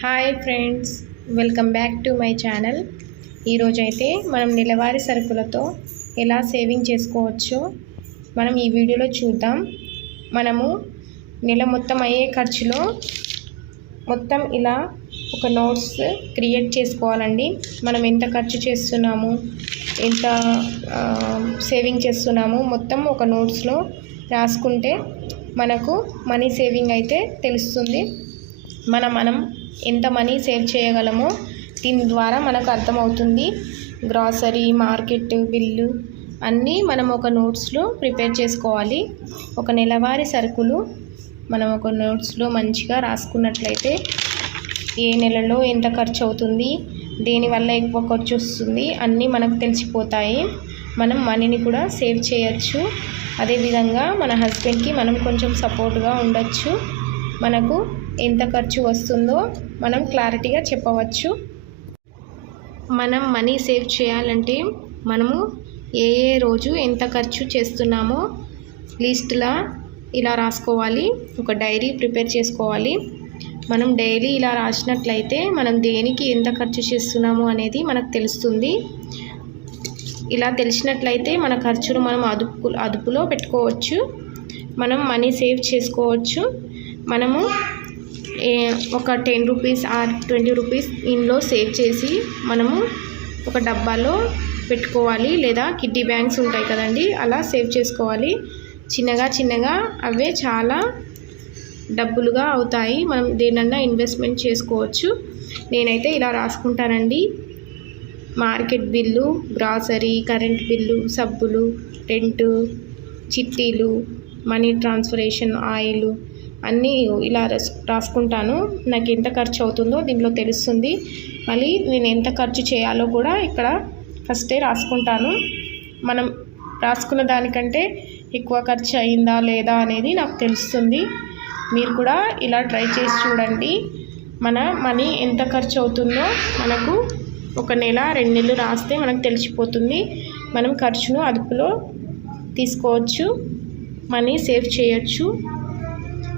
Hi friends welcome back to my channel ఈరోజైతే మనం నెలవారీ సరుకులతో ఎలా సేవింగ్ చేసుకోవచ్చో మనం ఈ వీడియోలో చూద్దాం. మనము నెల మొత్తం అయ్యే ఖర్చులో మొత్తం ఇలా ఒక నోట్స్ క్రియేట్ చేసుకోవాలండి. మనం ఎంత ఖర్చు చేస్తున్నాము ఎంత సేవింగ్ చేస్తున్నాము మొత్తం ఒక నోట్స్లో రాసుకుంటే మనకు మనీ సేవింగ్ అయితే తెలుస్తుంది. మనం మనం ఎంత మనీ సేవ్ చేయగలమో దీని ద్వారా మనకు అర్థమవుతుంది. గ్రాసరీ మార్కెట్ బిల్లు అన్నీ మనం ఒక నోట్స్లో ప్రిపేర్ చేసుకోవాలి. ఒక నెలవారీ సరుకులు మనం ఒక నోట్స్లో మంచిగా రాసుకున్నట్లయితే ఏ నెలలో ఎంత ఖర్చు అవుతుంది దేనివల్ల ఎక్కువ ఖర్చు వస్తుంది అన్నీ మనకు తెలిసిపోతాయి. మనం మనీని కూడా సేవ్ చేయొచ్చు. అదేవిధంగా మన హస్బెండ్కి మనం కొంచెం సపోర్ట్గా ఉండొచ్చు. మనకు ఎంత ఖర్చు వస్తుందో మనం క్లారిటీగా చెప్పవచ్చు. మనం మనీ సేవ్ చేయాలంటే మనము ఏ ఏ రోజు ఎంత ఖర్చు చేస్తున్నామో లిస్టులా ఇలా రాసుకోవాలి. ఒక డైరీ ప్రిపేర్ చేసుకోవాలి. మనం డైలీ ఇలా రాసినట్లయితే మనం దేనికి ఎంత ఖర్చు చేస్తున్నాము అనేది మనకు తెలుస్తుంది. ఇలా తెలిసినట్లయితే మన ఖర్చును మనం అదుపు అదుపులో పెట్టుకోవచ్చు. మనం మనీ సేవ్ చేసుకోవచ్చు. మనము ఏ- ఒక ten rupees or twenty rupees ఇందులో సేవ్ చేసి మనము ఒక డబ్బాలో పెట్టుకోవాలి. లేదా కిడ్డీ బ్యాంక్స్ ఉంటాయి కదండి అలా సేవ్ చేసుకోవాలి. చిన్నగా చిన్నగా అవే చాలా డబ్బులుగా అవుతాయి. మనం దేనన్నా ఇన్వెస్ట్మెంట్ చేసుకోవచ్చు. నేనైతే ఇలా రాసుకుంటానండి. Market bill grocery current bill సబ్బులు రెంటు చిట్టీలు మనీ ట్రాన్స్ఫరేషన్ ఆయిల్ అన్నీ ఇలా రాస్ రాసుకుంటాను. నాకు ఎంత ఖర్చు అవుతుందో దీనిలో తెలుస్తుంది. మళ్ళీ నేను ఎంత ఖర్చు చేయాలో కూడా ఇక్కడ ఫస్టే రాసుకుంటాను. మనం రాసుకున్న దానికంటే ఎక్కువ ఖర్చు అయిందా లేదా అనేది నాకు తెలుస్తుంది. మీరు కూడా ఇలా ట్రై చేసి చూడండి. మన మనీ ఎంత ఖర్చు అవుతుందో మనకు ఒక నెల రెండు నెలలు రాస్తే మనకు తెలిసిపోతుంది. మనం ఖర్చును అదుపులో తీసుకోవచ్చు. మనీ సేవ్ చేయొచ్చు.